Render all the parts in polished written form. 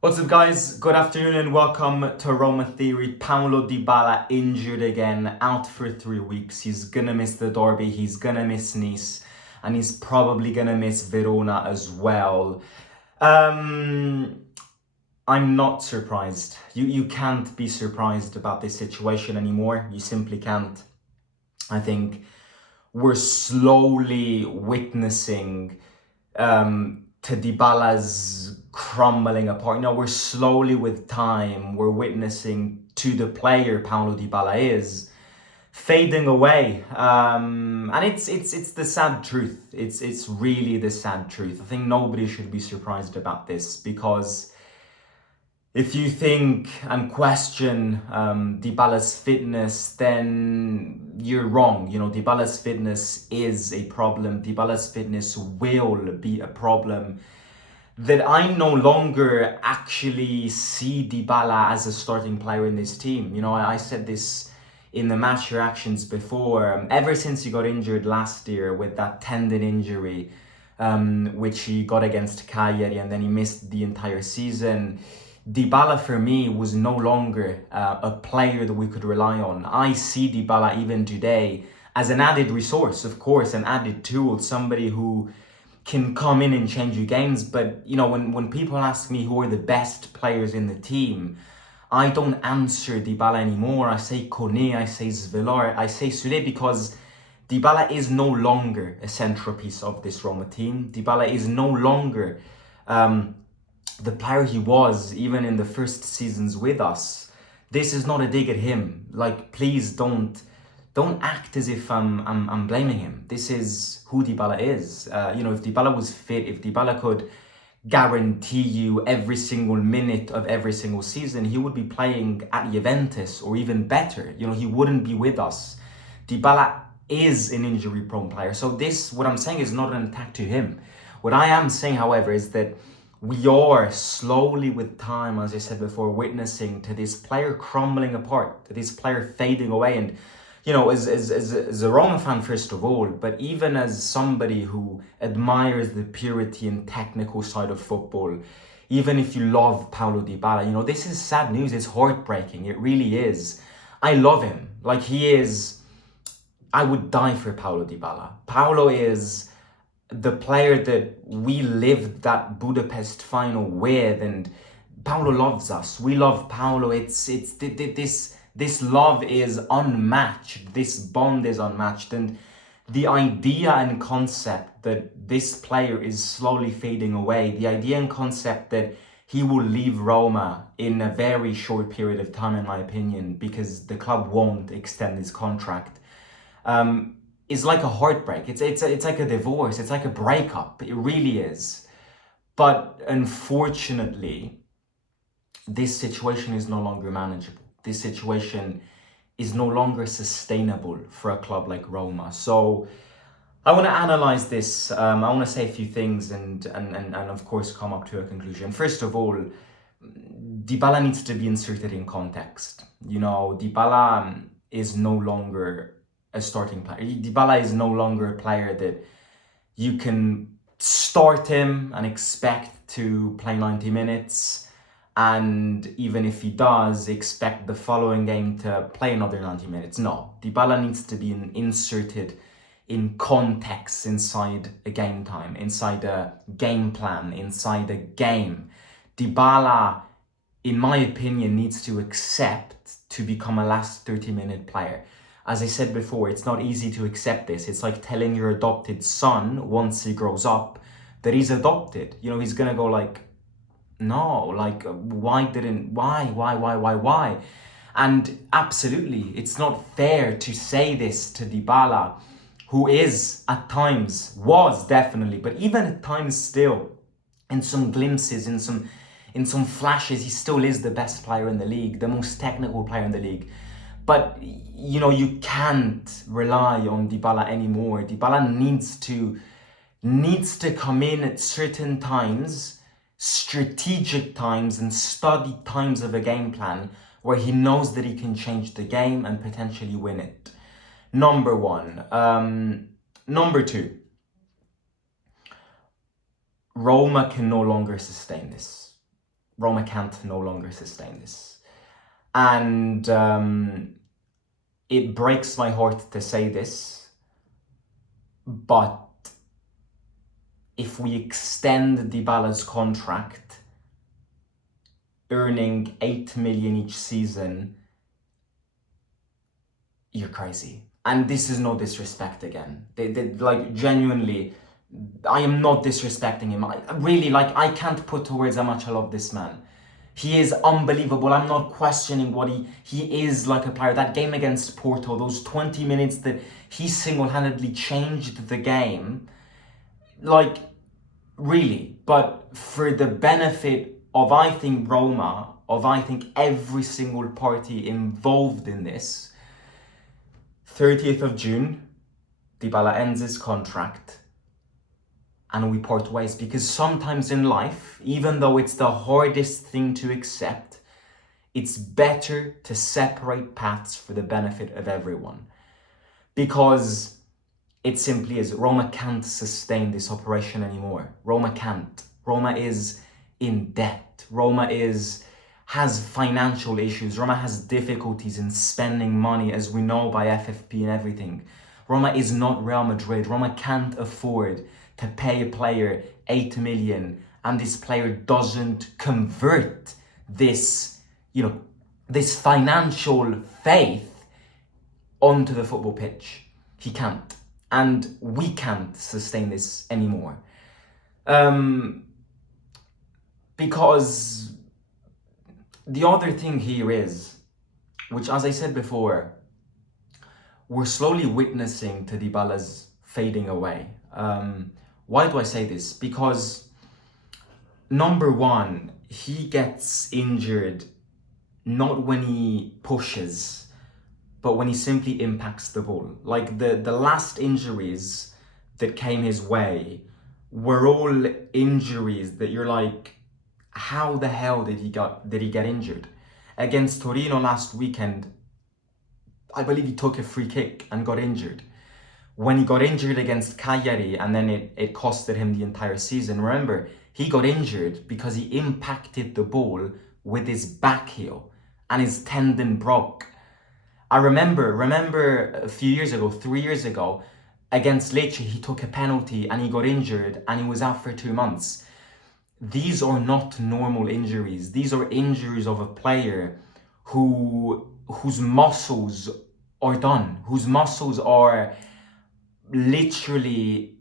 What's up, guys? Good afternoon and welcome to Roma Theory. Paulo Dybala injured again, out for 3 weeks. He's gonna miss the derby, he's gonna miss Nice, and he's probably gonna miss Verona as well. I'm not surprised. You can't be surprised about this situation anymore. You simply can't. I think we're slowly witnessing to Dybala's crumbling apart. We're slowly, with time, we're witnessing to the player Paulo Dybala is fading away, and it's the sad truth. It's really the sad truth. I think nobody should be surprised about this, because if you think and question Dybala's fitness, then you're wrong. Dybala's fitness is a problem. Dybala's fitness will be a problem. That I no longer actually see Dybala as a starting player in this team. I said this in the match reactions before. Ever since he got injured last year with that tendon injury, which he got against Cagliari, and then he missed the entire season, Dybala for me was no longer a player that we could rely on. I see Dybala even today as an added resource, of course, an added tool, somebody who can come in and change your games. But when people ask me who are the best players in the team, I don't answer Dybala anymore. I say Kone, I say Zvelar, I say Sule, because Dybala is no longer a centerpiece of this Roma team. Dybala is no longer the player he was even in the first seasons with us. This is not a dig at him. Please don't act as if I'm blaming him. This is who Dybala is. If Dybala was fit, if Dybala could guarantee you every single minute of every single season, he would be playing at Juventus or even better. He wouldn't be with us. Dybala is an injury-prone player. So what I'm saying is not an attack to him. What I am saying, however, is that we are slowly, with time, as I said before, witnessing to this player crumbling apart, to this player fading away. And as a Roma fan, first of all, but even as somebody who admires the purity and technical side of football, even if you love Paulo Dybala, this is sad news. It's heartbreaking. It really is. I love him. He is. I would die for Paulo Dybala. Paulo is the player that we lived that Budapest final with, and Paulo loves us. We love Paulo. This love is unmatched. This bond is unmatched. And the idea and concept that this player is slowly fading away, the idea and concept that he will leave Roma in a very short period of time, in my opinion, because the club won't extend his contract, is like a heartbreak. It's like a divorce. It's like a breakup. It really is. But unfortunately, this situation is no longer manageable. This situation is no longer sustainable for a club like Roma. So I want to analyze this. I want to say a few things and of course come up to a conclusion. First of all, Dybala needs to be inserted in context. Dybala is no longer a starting player. Dybala is no longer a player that you can start him and expect to play 90 minutes, and even if he does, expect the following game to play another 90 minutes. No, Dybala needs to be inserted in context, inside a game time, inside a game plan, inside a game. Dybala, in my opinion, needs to accept to become a last 30-minute player. As I said before, it's not easy to accept this. It's like telling your adopted son, once he grows up, that he's adopted. He's gonna go no, why? And absolutely, it's not fair to say this to Dybala, who is at times, was definitely, but even at times still, in some glimpses, in some flashes, he still is the best player in the league, the most technical player in the league. But, you can't rely on Dybala anymore. Dybala needs to come in at certain times, strategic times and studied times of a game plan, where he knows that he can change the game and potentially win it. Number one. Number two. Roma can no longer sustain this. Roma can't no longer sustain this. And it breaks my heart to say this, but if we extend Dybala's contract, earning 8 million each season, you're crazy. And this is no disrespect again. Like, genuinely, I am not disrespecting him. I can't put to words how much I love this man. He is unbelievable. I'm not questioning what he is like a player. That game against Porto, those 20 minutes that he single-handedly changed the game, like, really. But for the benefit of, I think, Roma, of, I think, every single party involved in this, 30th of June, Dybala ends his contract and we part ways. Because sometimes in life, even though it's the hardest thing to accept, it's better to separate paths for the benefit of everyone. Because it simply is. Roma can't sustain this operation anymore. Roma can't. Roma is in debt. Roma has financial issues. Roma has difficulties in spending money, as we know, by FFP and everything. Roma is not Real Madrid. Roma can't afford to pay a player 8 million and this player doesn't convert this, this financial faith onto the football pitch. He can't. And we can't sustain this anymore. Because the other thing here is, which, as I said before, we're slowly witnessing to Dybala's fading away. Why do I say this? Because, number one, he gets injured not when he pushes, but when he simply impacts the ball. Like the last injuries that came his way were all injuries that you're like, how the hell did he get injured? Against Torino last weekend, I believe he took a free kick and got injured. When he got injured against Cagliari and then it costed him the entire season, remember, he got injured because he impacted the ball with his back heel and his tendon broke. I remember a few years ago, 3 years ago, against Lecce, he took a penalty and he got injured and he was out for 2 months. These are not normal injuries. These are injuries of a player whose muscles are done, whose muscles are literally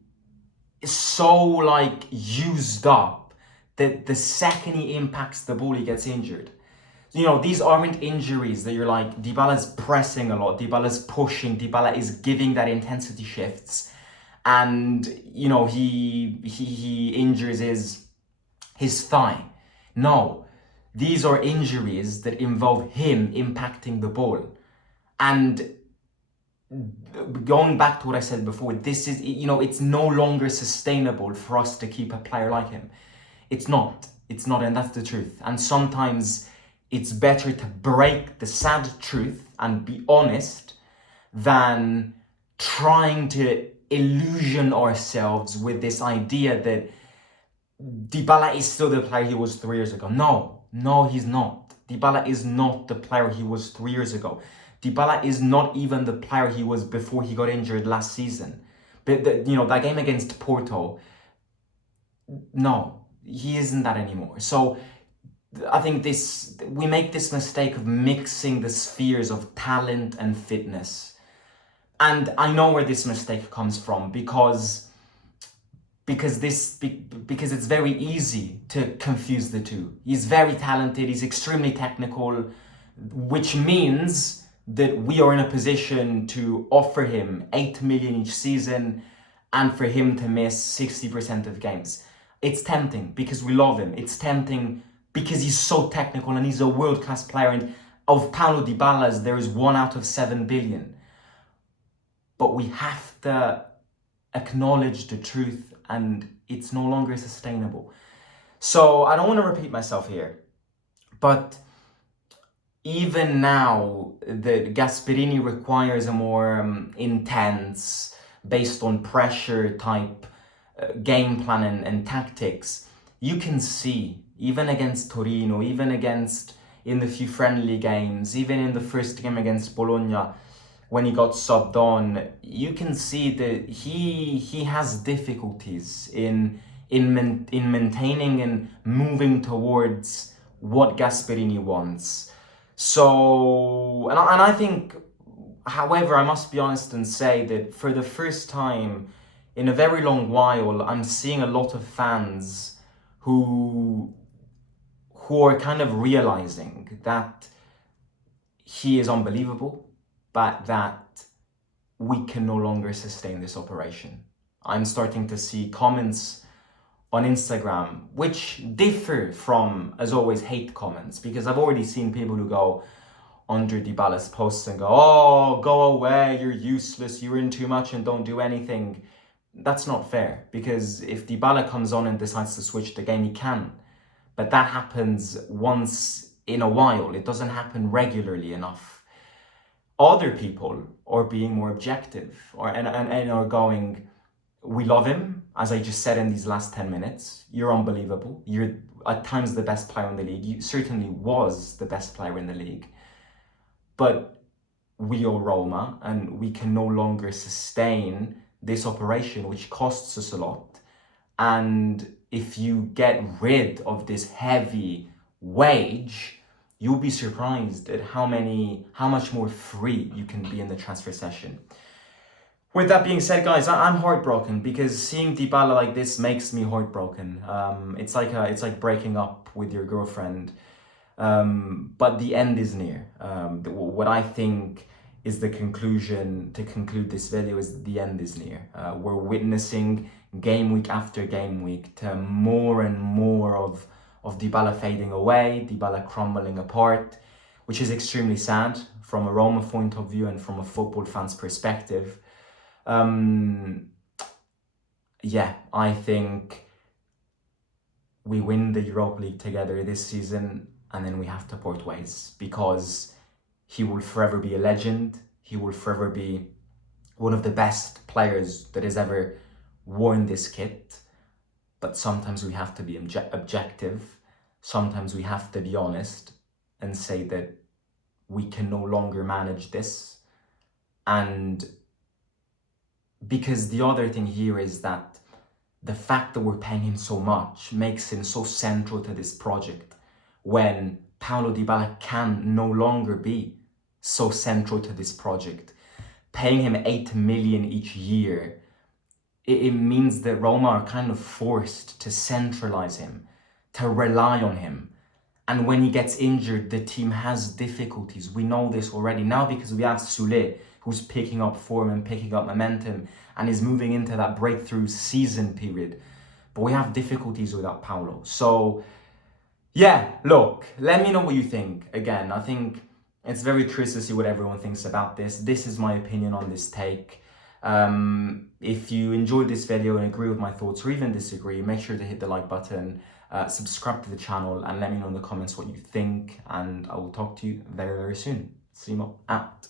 so like used up that the second he impacts the ball, he gets injured. These aren't injuries that you're like, Dybala's pressing a lot, Dybala's pushing, Dybala is giving that intensity shifts, and he injures his thigh. No, these are injuries that involve him impacting the ball. And going back to what I said before, this is, it's no longer sustainable for us to keep a player like him. It's not, and that's the truth. And sometimes it's better to break the sad truth and be honest than trying to illusion ourselves with this idea that Dybala is still the player he was 3 years ago. No, he's not. Dybala is not the player he was 3 years ago. Dybala is not even the player he was before he got injured last season. But that game against Porto, no, he isn't that anymore. So I think we make this mistake of mixing the spheres of talent and fitness. And I know where this mistake comes from because it's very easy to confuse the two. He's very talented, he's extremely technical, which means that we are in a position to offer him 8 million each season and for him to miss 60% of games. It's tempting because we love him. It's tempting because he's so technical and he's a world-class player, and of Paulo Dybala's, there is 1 out of 7 billion. But we have to acknowledge the truth, and it's no longer sustainable. So I don't want to repeat myself here, but even now, the Gasperini requires a more intense, based on pressure type game plan and tactics. You can see even against Torino, even against in the few friendly games, even in the first game against Bologna, when he got subbed on, you can see that he has difficulties in maintaining and moving towards what Gasperini wants. So, and I think, however, I must be honest and say that for the first time in a very long while, I'm seeing a lot of fans who are kind of realizing that he is unbelievable, but that we can no longer sustain this operation. I'm starting to see comments on Instagram which differ from, as always, hate comments, because I've already seen people who go under Dybala's posts and go, oh, go away, you're useless, you're in too much and don't do anything. That's not fair, because if Dybala comes on and decides to switch the game, he can. But that happens once in a while. It doesn't happen regularly enough. Other people are being more objective and are going, we love him, as I just said in these last 10 minutes. You're unbelievable. You're at times the best player in the league. You certainly was the best player in the league. But we are Roma, and we can no longer sustain this operation, which costs us a lot. And if you get rid of this heavy wage, you'll be surprised at how much more free you can be in the transfer session. With that being said, guys, I'm heartbroken, because seeing Dybala like this makes me heartbroken. It's like breaking up with your girlfriend, but the end is near. What I think is the conclusion to conclude this video is the end is near. We're witnessing game week after game week to more and more of Dybala fading away, Dybala crumbling apart, which is extremely sad from a Roma point of view and from a football fan's perspective. Yeah, I think we win the Europa League together this season, and then we have to part ways, because he will forever be a legend. He will forever be one of the best players that has ever worn this kit. But sometimes we have to be objective. Sometimes we have to be honest and say that we can no longer manage this. And because the other thing here is that the fact that we're paying him so much makes him so central to this project, when Paulo Dybala can no longer be so central to this project. Paying him 8 million each year, it means that Roma are kind of forced to centralize him, to rely on him. And when he gets injured, the team has difficulties. We know this already now, because we have Sule, who's picking up form and picking up momentum and is moving into that breakthrough season period. But we have difficulties without Paulo. So yeah, look, let me know what you think. Again, I think it's very curious to see what everyone thinks about this. This is my opinion on this take. If you enjoyed this video and agree with my thoughts, or even disagree, make sure to hit the like button, subscribe to the channel, and let me know in the comments what you think. And I will talk to you very, very soon. See you out.